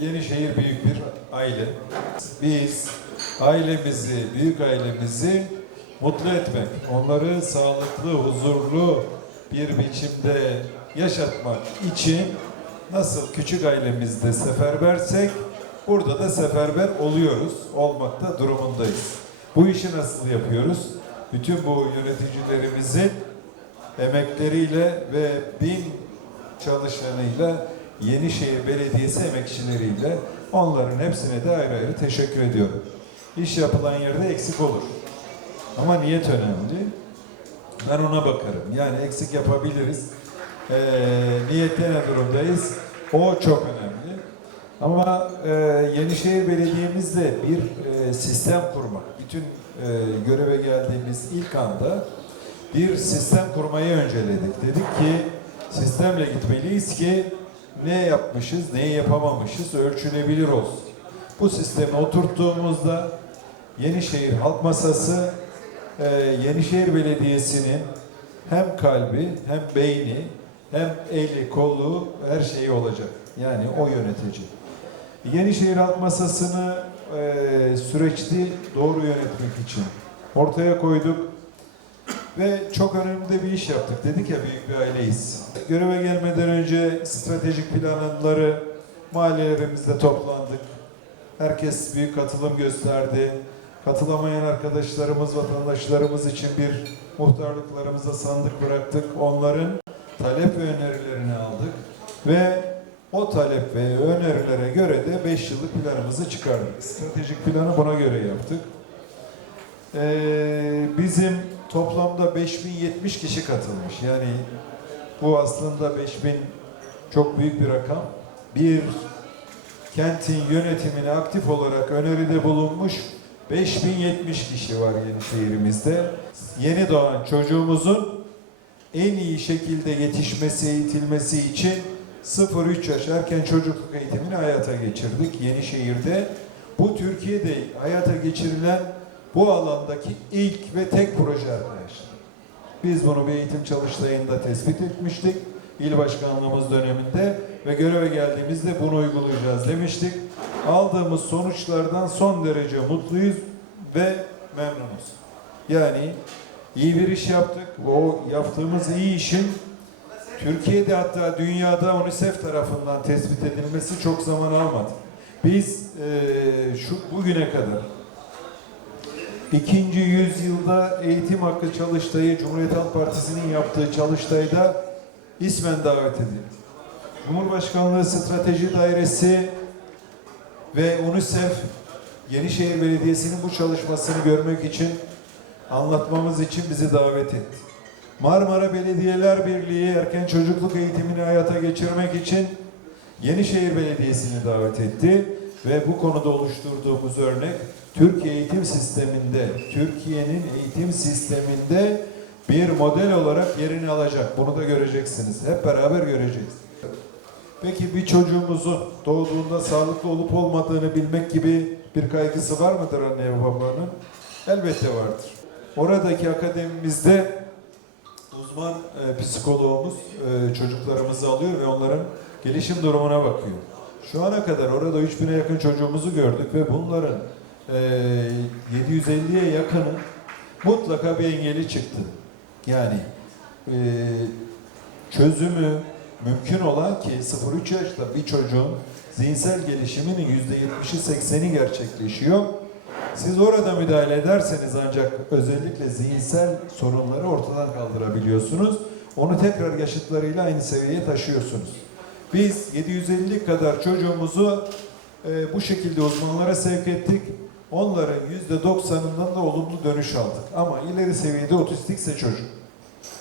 Yenişehir büyük bir aile. Biz ailemizi, büyük ailemizi mutlu etmek, onları sağlıklı, huzurlu bir biçimde yaşatmak için nasıl küçük ailemizde seferbersek burada da seferber oluyoruz, olmakta durumundayız. Bu işi nasıl yapıyoruz? Bütün bu yöneticilerimizin emekleriyle ve bin çalışanıyla Yenişehir Belediyesi emekçileriyle onların hepsine de ayrı ayrı teşekkür ediyorum. İş yapılan yerde eksik olur. Ama niyet önemli. Ben ona bakarım. Yani eksik yapabiliriz. Ee, niyette ne durumdayız? O çok önemli. Ama e, Yenişehir Belediye'mizde bir e, sistem kurmak. Bütün e, göreve geldiğimiz ilk anda bir sistem kurmayı önceledik. Dedik ki sistemle gitmeliyiz ki ne yapmışız, neyi yapamamışız ölçülebilir olsun. Bu sistemi oturttuğumuzda Yenişehir Halk Masası e, Yenişehir Belediyesi'nin hem kalbi hem beyni hem eli kolu her şeyi olacak. Yani o yönetici. Yenişehir Halk Masası'nı e, süreçli doğru yönetmek için ortaya koyduk. Ve çok önemli de bir iş yaptık. Dedik ya büyük bir aileyiz. Göreve gelmeden önce stratejik planları mahallelerimizde toplandık. Herkes büyük katılım gösterdi. Katılamayan arkadaşlarımız, vatandaşlarımız için bir muhtarlıklarımıza sandık bıraktık. Onların talep ve önerilerini aldık. Ve o talep ve önerilere göre de 5 yıllık planımızı çıkardık. Stratejik planı buna göre yaptık. Ee, bizim toplamda 5070 kişi katılmış. Yani bu aslında 5000 çok büyük bir rakam. Bir kentin yönetimine aktif olarak öneride bulunmuş 5070 kişi var Yenişehir'imizde. Yeni doğan çocuğumuzun en iyi şekilde yetişmesi, eğitilmesi için 0-3 yaş erken çocukluk eğitimini hayata geçirdik Yenişehir'de. Bu Türkiye'de hayata geçirilen bu alandaki ilk ve tek proje arkadaşlar. Biz bunu bir eğitim çalıştayında tespit etmiştik. İl başkanlığımız döneminde ve göreve geldiğimizde bunu uygulayacağız demiştik. Aldığımız sonuçlardan son derece mutluyuz ve memnunuz. Yani iyi bir iş yaptık. O yaptığımız iyi işin Türkiye'de hatta dünyada UNICEF tarafından tespit edilmesi çok zaman almadı. Biz eee, şu bugüne kadar İkinci yüzyılda eğitim hakkı çalıştayı Cumhuriyet Halk Partisi'nin yaptığı çalıştayda ismen davet edildi. Cumhurbaşkanlığı Strateji Dairesi ve UNICEF Yenişehir Belediyesi'nin bu çalışmasını görmek için anlatmamız için bizi davet etti. Marmara Belediyeler Birliği erken çocukluk eğitimini hayata geçirmek için Yenişehir Belediyesi'ni davet etti ve bu konuda oluşturduğumuz örnek Türkiye eğitim sisteminde, Türkiye'nin eğitim sisteminde bir model olarak yerini alacak. Bunu da göreceksiniz. Hep beraber göreceğiz. Peki bir çocuğumuzun doğduğunda sağlıklı olup olmadığını bilmek gibi bir kaygısı var mıdır anne ve babanın? Elbette vardır. Oradaki akademimizde uzman e, psikoloğumuz e, çocuklarımızı alıyor ve onların gelişim durumuna bakıyor. Şu ana kadar orada 3000'e yakın çocuğumuzu gördük ve bunların e, 750'ye yakını mutlaka bir engeli çıktı. Yani e, çözümü mümkün olan ki 0-3 yaşta bir çocuğun zihinsel gelişiminin %70'i 80'i gerçekleşiyor. Siz orada müdahale ederseniz ancak özellikle zihinsel sorunları ortadan kaldırabiliyorsunuz. Onu tekrar yaşıtlarıyla aynı seviyeye taşıyorsunuz. Biz 750 kadar çocuğumuzu e, bu şekilde uzmanlara sevk ettik. Onların %90'ından da olumlu dönüş aldık. Ama ileri seviyede otistikse çocuk.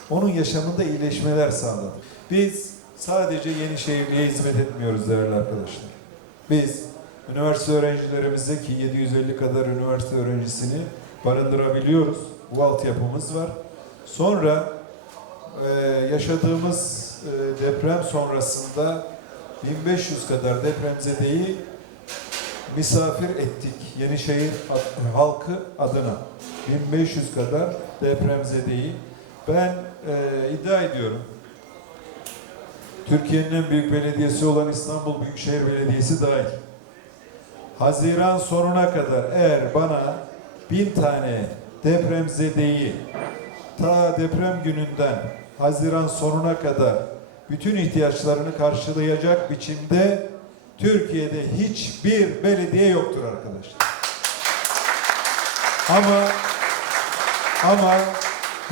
Onun yaşamında iyileşmeler sağladık. Biz sadece Yenişehirli'ye hizmet etmiyoruz değerli arkadaşlar. Biz üniversite öğrencilerimize ki 750 kadar üniversite öğrencisini barındırabiliyoruz. Bu altyapımız var. Sonra yaşadığımız e, deprem sonrasında 1500 kadar depremzedeyi misafir ettik Yenişehir halkı adına. 1500 kadar depremzedeyi. Ben e, iddia ediyorum. Türkiye'nin en büyük belediyesi olan İstanbul Büyükşehir Belediyesi dahil. Haziran sonuna kadar eğer bana bin tane depremzedeyi ta deprem gününden Haziran sonuna kadar bütün ihtiyaçlarını karşılayacak biçimde Türkiye'de hiçbir belediye yoktur arkadaşlar. Ama ama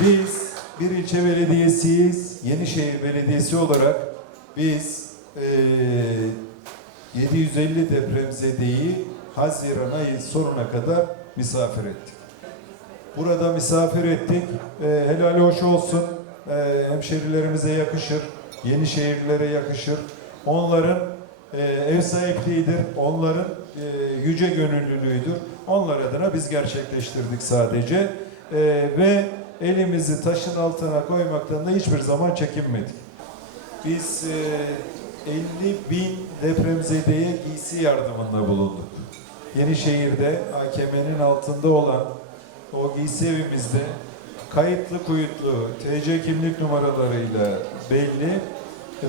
biz bir ilçe belediyesiyiz. Yenişehir Belediyesi olarak biz eee 750 depremzedeyi Haziran ayı sonuna kadar misafir ettik. Burada misafir ettik. Eee helali hoş olsun. Eee hemşerilerimize yakışır. Yenişehirlilere yakışır. Onların eee, ev sahipliğidir. Onların eee, yüce gönüllülüğüdür. Onlar adına biz gerçekleştirdik sadece. Eee, ve elimizi taşın altına koymaktan da hiçbir zaman çekinmedik. Biz eee, 50 bin depremzedeye giysi yardımında bulunduk. Yenişehir'de AKM'nin altında olan o giysi evimizde kayıtlı kuyutlu TC kimlik numaralarıyla belli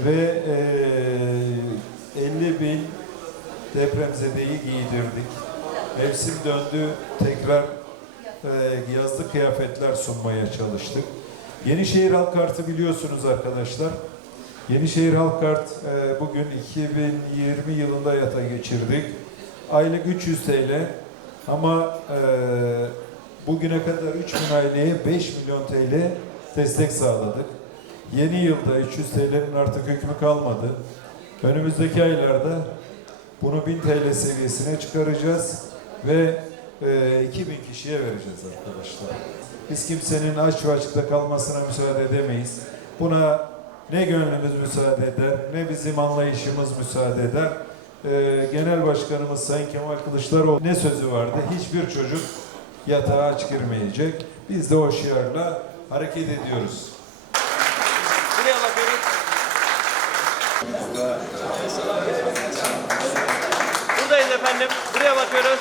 ve eee 50 bin depremzedeyi giydirdik. Mevsim döndü tekrar eee, yazlık kıyafetler sunmaya çalıştık. Yenişehir Halk Kartı biliyorsunuz arkadaşlar. Yenişehir Halk Kart eee, bugün 2020 yılında yata geçirdik. Aylık 300 TL ama bugüne kadar 3000 aileye 5 milyon TL destek sağladık. Yeni yılda 300 TL'nin artık hükmü kalmadı. Önümüzdeki aylarda bunu 1000 TL seviyesine çıkaracağız ve e, 2000 kişiye vereceğiz arkadaşlar. Biz kimsenin aç ve açıkta kalmasına müsaade edemeyiz. Buna ne gönlümüz müsaade eder, ne bizim anlayışımız müsaade eder. E, Genel Başkanımız Sayın Kemal Kılıçdaroğlu ne sözü vardı? Hiçbir çocuk yatağa aç girmeyecek. Biz de o şiarla hareket ediyoruz. Buraya bakıyoruz. Buradayız efendim. Buraya bakıyoruz.